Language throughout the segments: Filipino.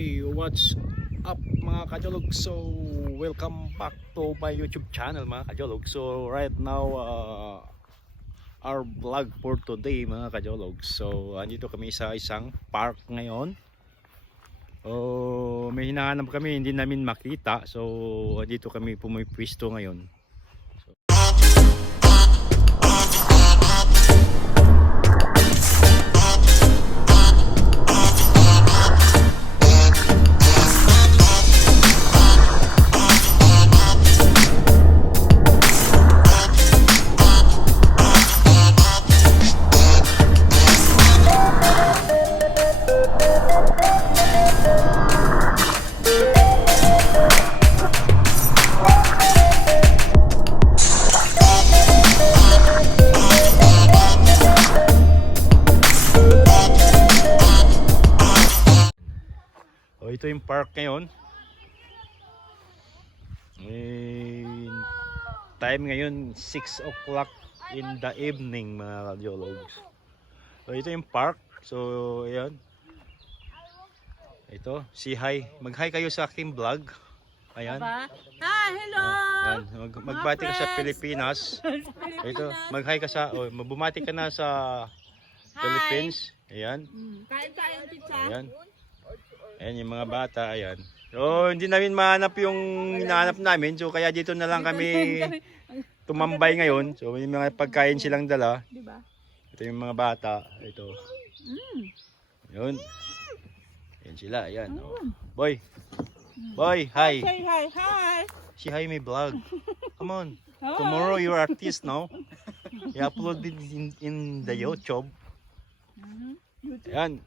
Hey, what's up mga kajolog? So, welcome back to my YouTube channel mga kajolog. So, right now, our vlog for today mga kajolog. So, andito kami sa isang park ngayon. May hinahanap kami, hindi namin makita. So, andito kami pumipwisto ngayon. Ito yung park ngayon. Time ngayon 6 o'clock in the evening mga kajologs. So ito yung park. So ayan. Ito, si hi. Mag-hi kayo sa aking vlog. Ayan. Hi, hello. Ayan. Magbati ka sa Pilipinas. Ito, mag-hi ka sa bumati ka na sa Philippines. Ayan. Kain-kain pizza. Ayan. Ayan yung mga bata, ayan. So, hindi namin mahanap yung hinahanap namin. So, kaya dito na lang kami tumambay ngayon. So, may mga pagkain silang dala. Diba? Ito yung mga bata. Ito. Yun. Ayan sila, ayan. Oh. Boy. Boy, hi. Say hi, hi. Si hi may vlog. Come on. Tomorrow you're artist, no? I-upload it in the YouTube. Ayan.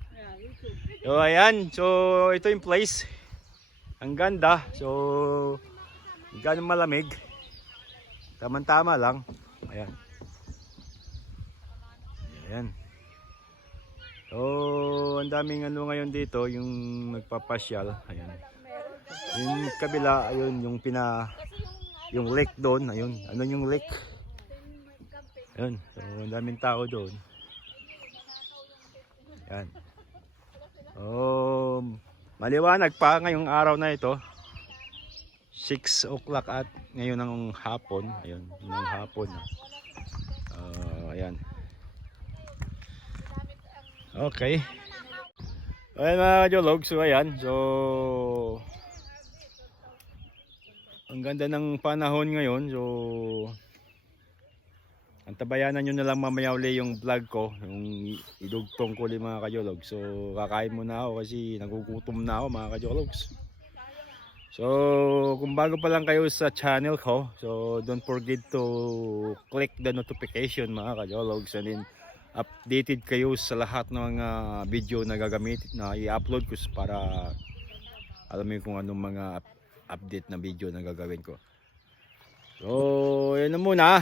So ayan, so ito yung place. Ang ganda. So gano'ng malamig. Tama-tama lang. Ayan. Ayan. So ang daming ano ngayon dito, yung nagpapasyal. Ayan. Yung kabila, ayun yung yung lake doon, ayun. Ano yung lake? Ayun. So ang daming tao doon. Ayan. Maliwanag pa ngayong araw na ito. 6 o'clock at ngayon ng hapon. Ayun, ng hapon. Ayan. Okay. Ayan mga kajolog. So ayan. So ang ganda ng panahon ngayon. So antabayanan nyo na lang mamaya uli yung vlog ko, yung idugtong ko ulit mga kajolog. So kakain muna ako kasi nagugutom na ako mga kajologs. So kung bago pa lang kayo sa channel ko, so don't forget to click the notification mga kajologs, and then updated kayo sa lahat ng mga video na gagamit na i-upload ko para alam mo kung anong mga update na video na gagawin ko. So, yun na muna.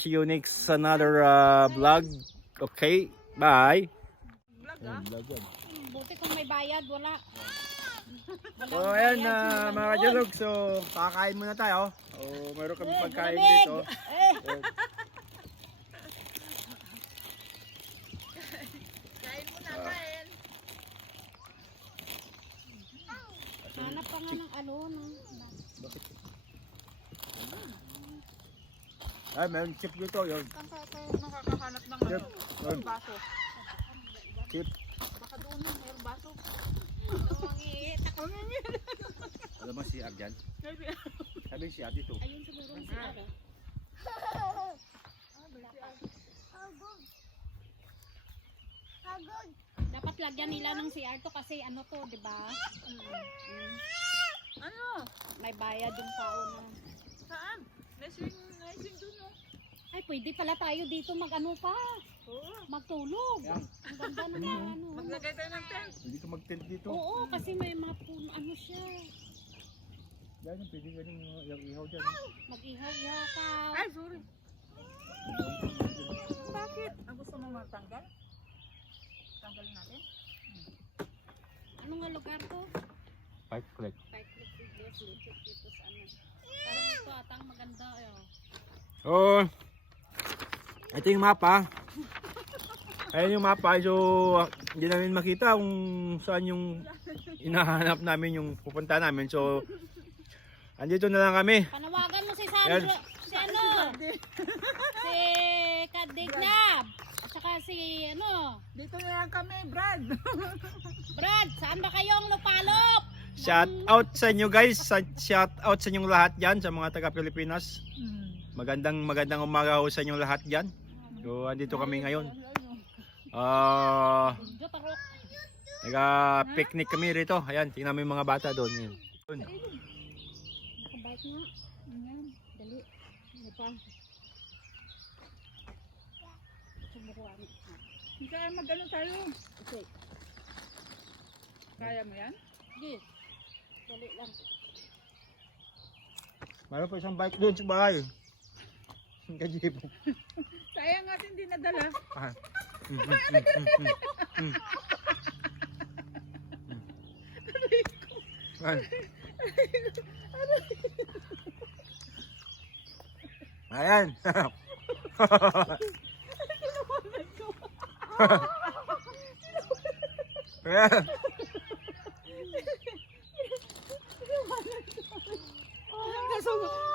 See you next another vlog. Okay, bye. Buti kung may bayad, wala. So, ayan mga kajolog. So, kakain muna tayo. Mayroon kami pagkain dito. Kain muna, kain. Hanap pa nga ng ano. Bakit? Ay, mayroon chip dito yun. Saan ka nakakahanap ng ano? Baso. Chip. Baka doon na, mayroon baso. Alam mo si Arjan? Sabi si Ate to. Ayun siguro si Ara. Dapat lagyan nila ng CR to kasi ano to, di ba? Ano? May bayad yung tao na. Saan? Nicing dun, no? Ay, pwede pala tayo dito mag-ano pa. Magtulog. Ang ganda na ano. Maglagay tayo ng tent. Pwede ka mag-tent dito. Oo, kasi may mga puno, ano siya. Yan, pwede ka rin yung ihaw dyan. Mag-ihaw-ihaw ka. Ay, sorry. Bakit? Ang gusto mo matanggal? Tanggalin natin? Ano nga lugar to? Pipe Creek. Pipe Creek Videos, YouTube dito sa ano. Parang ito atang maganda. Oh, ito yung mapa. Ayan yung mapa, so hindi namin makita kung saan yung hinahanap namin yung pupunta namin. So, andito na lang kami. Panawagan mo si Yan. Sandro, si ano, si Kadignab, at saka si ano, Dito na lang kami, Brad. Brad, saan ba kayong lupalop? Shout out sa inyo guys, shout out sa inyong lahat dyan, sa mga taga Pilipinas. Magandang umaga ho sa inyong lahat dyan. So, andito kami ngayon. Jotarok. Nag-picnic kami rito. Ayan, tingnan mo yung mga bata doon. Yun. Nakabike nga. Ayan, dali. Ano pa? Sumukuhan. Saan mag-ano tayo? Okay. Kaya mo yan? Sige. Dali lang. Meron pa isang bike doon sa bahay. Kajip. Sayang natin din nadala. Ayan. Ayan.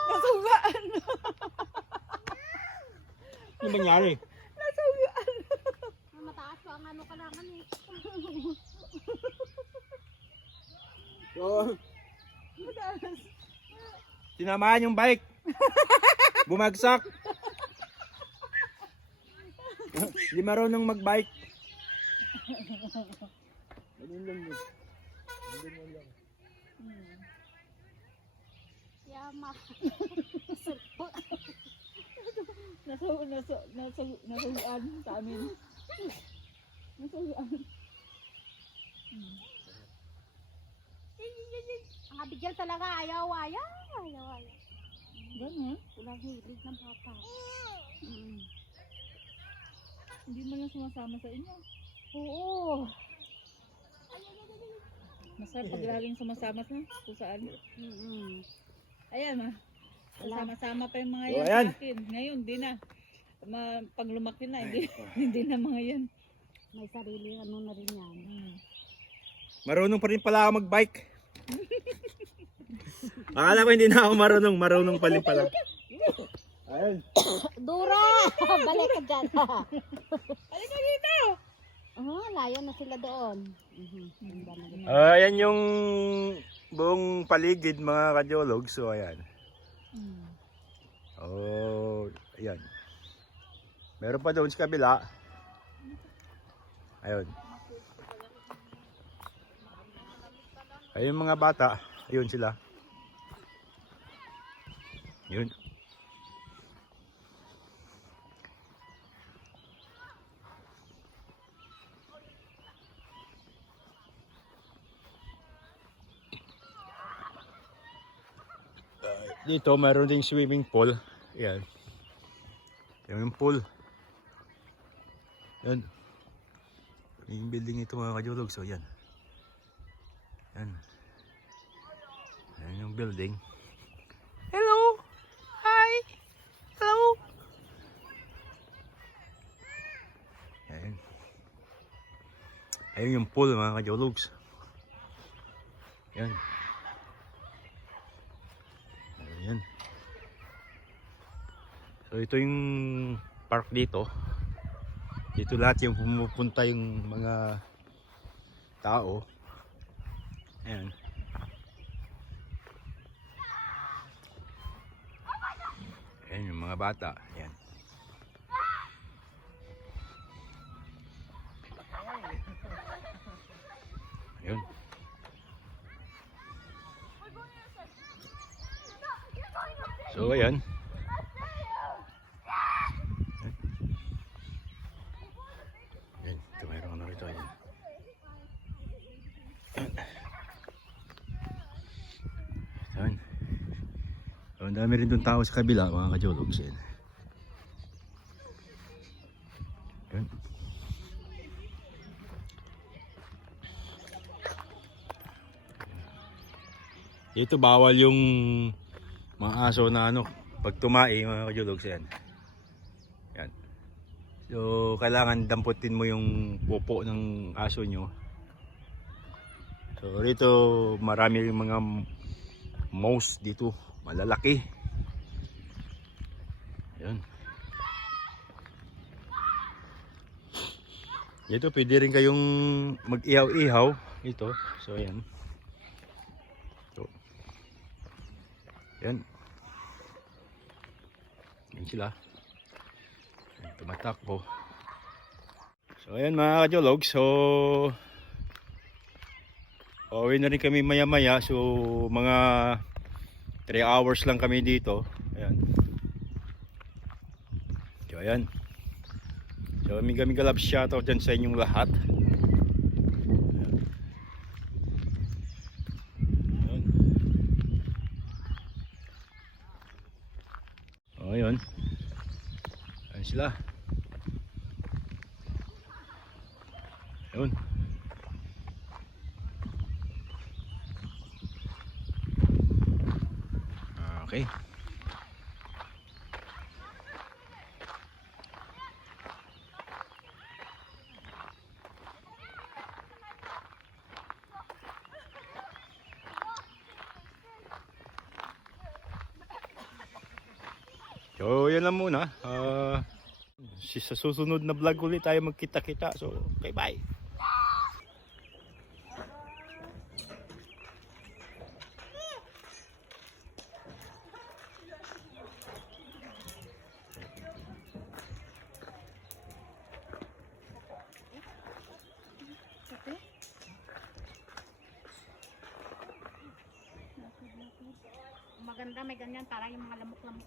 Nasugaan. Ano nangyari? Nasugaan. Mataas pa ang ano kailangan eh. So, tinamaan yung bike. Bumagsak. Hindi marunong mag-bike. Ganun lang yun. Ganun lang. Yama. Nasugaan sa amin. Nasugaan. Ang abigyan talaga, ayaw. Ganun? Walang hilig ng bata. Hindi mo lang sumasama sa inyo. Oo. Masarap pag laging sumasama sa kung saan. Ayan ma. Sama-sama pa yung mga So, yan ayan. sa akin. Ngayon, di na. Pag lumaki na, hindi na mga yan. May sarili ano na rin yan. Marunong pa rin pala ako mag-bike. Akala ko hindi na ako marunong pa rin pala. Ayun. Dura! Balik ka dyan. Halika dito! Layo na sila doon. Ayan yung buong paligid mga kajolog. So ayan. Oh, ayan. Meron pa doon sa kabila. Ayun. Ayun mga bata. Ayun sila. Yun. Dito mayroon ding swimming pool. Ayan. Swimming pool. Yan. Yung building ito mga kajulog. So yan. Yan. Yan yung building. Hello! Hi! Hello! Ayan. Ayun yung pool mga kajologs. Yan. Ayan. So ito yung park dito. Dito lahat yung pumupunta yung mga tao. Ayan. Ayan yung mga bata. Ayan. Ayun. So ayan. Ayan. Ito mayroon na rito. Ayan. Ayan. So, ang dami rin doon tao sa kabila mga kajologs. Ayan. Ayan. Dito bawal yung mga aso na ano pag tumai mga kajologs. Ayan. Ayan. So, kailangan damputin mo yung pupo ng aso nyo. So, rito marami yung mga mouse dito, malalaki. Ayan. Dito pwede rin kayong mag-ihaw-ihaw ito. So, ayan. So, ayan. Ayan sila. Ayan, tumatakbo. So, ayan mga kajolog. So, pauwi na rin kami maya-maya. So, mga 3 hours lang kami dito. Ayan. So, ayan. So, kami love shoutout dyan sa inyong lahat. Ayan. Ayan. O, ayan. Ayan sila. Ayan. Okay. So, yan lang muna. Sa susunod na vlog ulit tayo magkita-kita. So, okay, bye! Maganda, may ganyan, parang yung mga lamok-lamok.